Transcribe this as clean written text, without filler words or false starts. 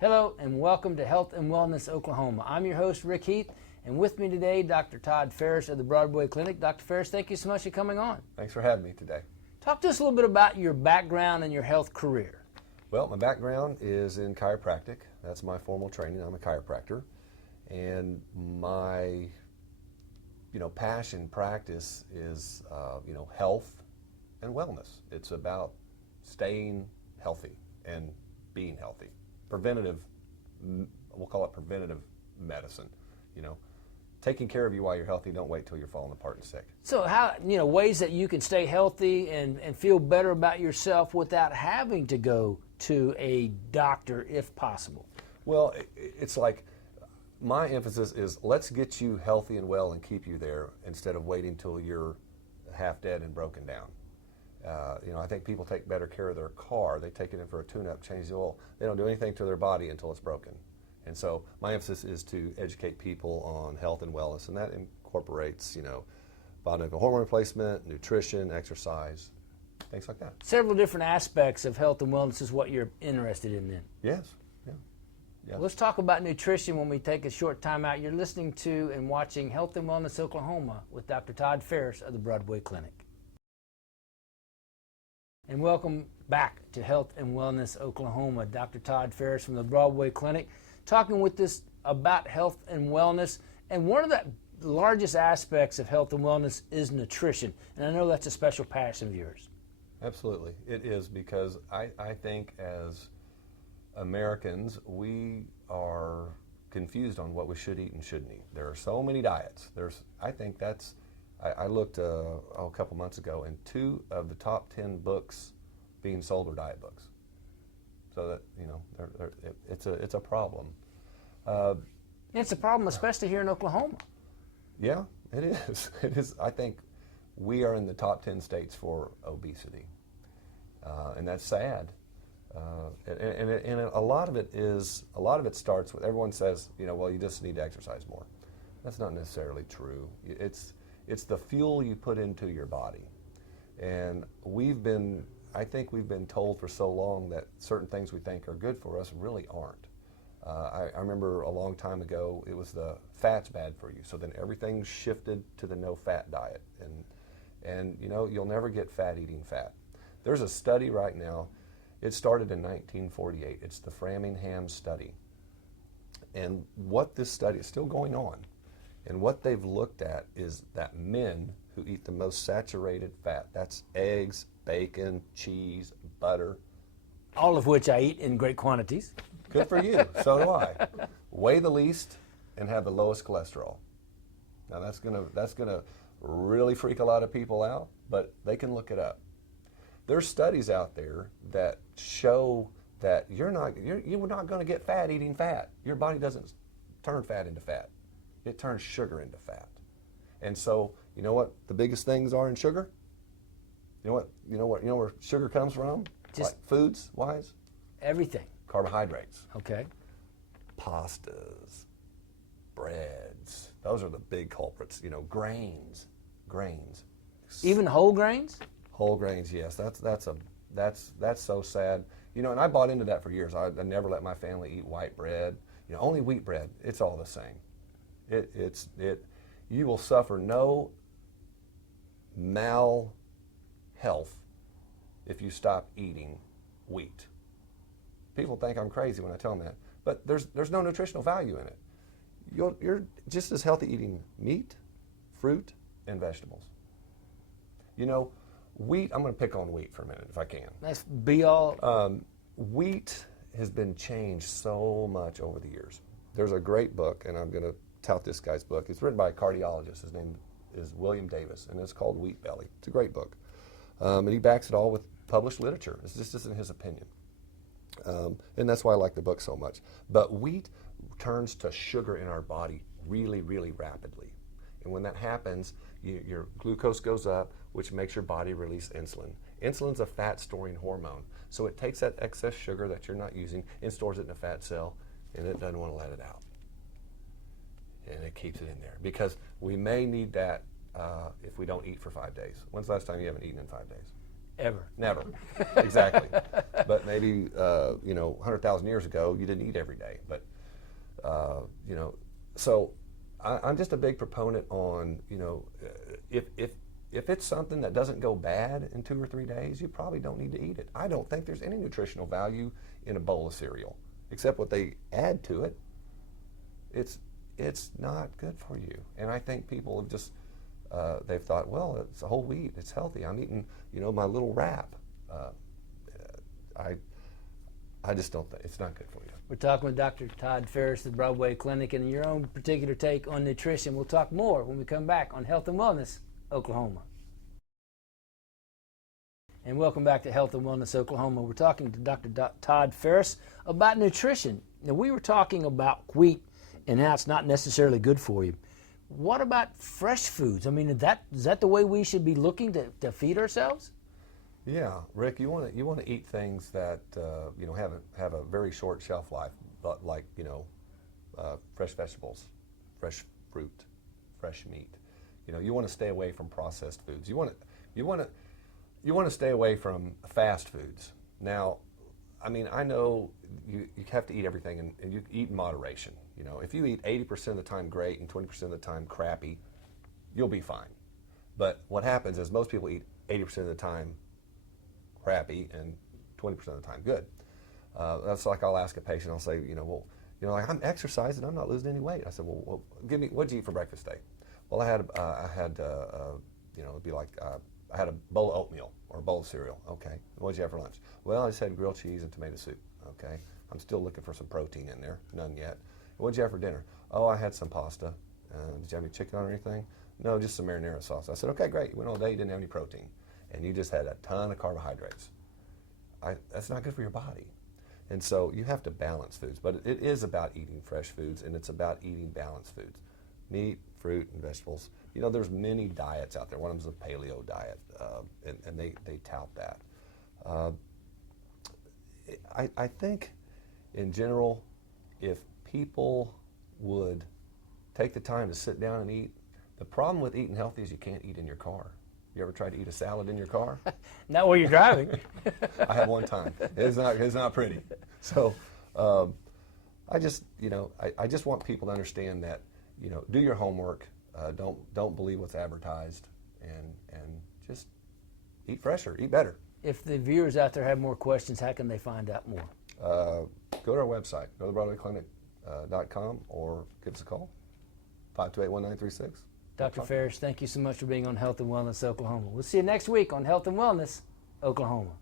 Hello and welcome to Health and Wellness Oklahoma. I'm your host, Rick Heath, and with me today, Dr. Todd Farris of the Broadway Clinic. Dr. Farris, thank you so much for coming on. Thanks for having me today. Talk to us a little bit about your background and your health career. Well, my background is in chiropractic. That's my formal training. I'm a chiropractor. And my, passion practice is, health and wellness. It's about staying healthy and being healthy. Preventative, we'll call it preventative medicine, taking care of you while you're healthy. Don't wait till you're falling apart and sick. So how, ways that you can stay healthy and feel better about yourself without having to go to a doctor if possible? Well, it's like my emphasis is let's get you healthy and well and keep you there instead of waiting till you're half dead and broken down. I think people take better care of their car. They take it in for a tune-up, change the oil. They don't do anything to their body until it's broken. And so my emphasis is to educate people on health and wellness, and that incorporates, biological hormone replacement, nutrition, exercise, things like that. Several different aspects of health and wellness is what you're interested in then. Yes. Yeah. Well, let's talk about nutrition when we take a short time out. You're listening to and watching Health and Wellness Oklahoma with Dr. Todd Farris of the Broadway Clinic. And welcome back to Health and Wellness Oklahoma. Dr. Todd Farris from the Broadway Clinic talking with us about health and wellness. And one of the largest aspects of health and wellness is nutrition. And I know that's a special passion of yours. Absolutely. It is, because I think as Americans, we are confused on what we should eat and shouldn't eat. There are so many diets. I looked a couple months ago, and 2 of the top 10 books being sold are diet books. So that it's a problem. It's a problem, especially here in Oklahoma. Yeah, it is. It is. I think we are in the top 10 states for obesity, and that's sad. And a lot of it starts with, everyone says, well, you just need to exercise more. That's not necessarily true. It's the fuel you put into your body. And I think we've been told for so long that certain things we think are good for us really aren't. I remember a long time ago, it was the fat's bad for you. So then everything shifted to the no-fat diet. And you'll never get fat eating fat. There's a study right now. It started in 1948. It's the Framingham study. And what this study is still going on. And what they've looked at is that men who eat the most saturated fat, that's eggs, bacon, cheese, butter. All of which I eat in great quantities. Good for you. So do I. Weigh the least and have the lowest cholesterol. Now that's gonna really freak a lot of people out, but they can look it up. There's studies out there that show that you're not going to get fat eating fat. Your body doesn't turn fat into fat. It turns sugar into fat. And so, you know what the biggest things are in sugar? You know where sugar comes from? Just like foods wise? Everything. Carbohydrates. Okay. Pastas, breads. Those are the big culprits. Grains. Even whole grains? Whole grains, yes. That's so sad. And I bought into that for years. I never let my family eat white bread. Only wheat bread. It's all the same. You will suffer no mal health if you stop eating wheat. People think I'm crazy when I tell them that, but there's no nutritional value in it. You're just as healthy eating meat, fruit, and vegetables. Wheat, I'm going to pick on wheat for a minute if I can. That's be all. Wheat has been changed so much over the years. There's a great book, and I'm going to tout this guy's book. It's written by a cardiologist. His name is William Davis, and it's called Wheat Belly. It's a great book. And he backs it all with published literature. This just isn't his opinion. And that's why I like the book so much. But wheat turns to sugar in our body really, really rapidly. And when that happens, your glucose goes up, which makes your body release insulin. Insulin's a fat-storing hormone. So it takes that excess sugar that you're not using and stores it in a fat cell, and it doesn't want to let it out. And it keeps it in there. Because we may need that if we don't eat for 5 days. When's the last time you haven't eaten in 5 days? ever. Never. Exactly. But maybe 100,000 years ago, you didn't eat every day. But so I'm just a big proponent on if it's something that doesn't go bad in 2 or 3 days, you probably don't need to eat it. I don't think there's any nutritional value in a bowl of cereal, except what they add to it. It's not good for you. And I think people have just, they've thought, well, it's whole wheat, it's healthy. I'm eating, my little wrap. I just don't think, it's not good for you. We're talking with Dr. Todd Farris of the Broadway Clinic, and your own particular take on nutrition. We'll talk more when we come back on Health and Wellness Oklahoma. And welcome back to Health and Wellness Oklahoma. We're talking to Dr. Todd Farris about nutrition. Now, we were talking about wheat and how it's not necessarily good for you. What about fresh foods? I mean, is that the way we should be looking to feed ourselves? Yeah, Rick, you want to eat things that have a very short shelf life, but like fresh vegetables, fresh fruit, fresh meat. You want to stay away from processed foods. You want to stay away from fast foods. Now, I mean, I know you have to eat everything, and you eat in moderation. If you eat 80% of the time great and 20% of the time crappy, you'll be fine. But what happens is most people eat 80% of the time crappy and 20% of the time good. That's like I'll ask a patient, I'll say, like I'm exercising, I'm not losing any weight. I said, well give me, what'd you eat for breakfast today? Well, I had it'd be like I had a bowl of oatmeal or a bowl of cereal. Okay. What'd you have for lunch? Well, I just had grilled cheese and tomato soup. Okay. I'm still looking for some protein in there. None yet. What'd you have for dinner? Oh, I had some pasta. Did you have any chicken or anything? No, just some marinara sauce. I said, okay, great. You went all day, you didn't have any protein. And you just had a ton of carbohydrates. That's not good for your body. And so you have to balance foods. But it is about eating fresh foods, and it's about eating balanced foods. Meat, fruit, and vegetables. There's many diets out there. One of them is a paleo diet, and they tout that. I think, in general, if people would take the time to sit down and eat, the problem with eating healthy is you can't eat in your car. You ever tried to eat a salad in your car? Not while you're driving. I have one time. It's not pretty. So I just want people to understand that, do your homework. Don't believe what's advertised, and just eat fresher, eat better. If the viewers out there have more questions, how can they find out more? Go to our website, go to BroadwayClinic.com, or give us a call, 528-1936. Dr. Farris, thank you so much for being on Health and Wellness Oklahoma. We'll see you next week on Health and Wellness Oklahoma.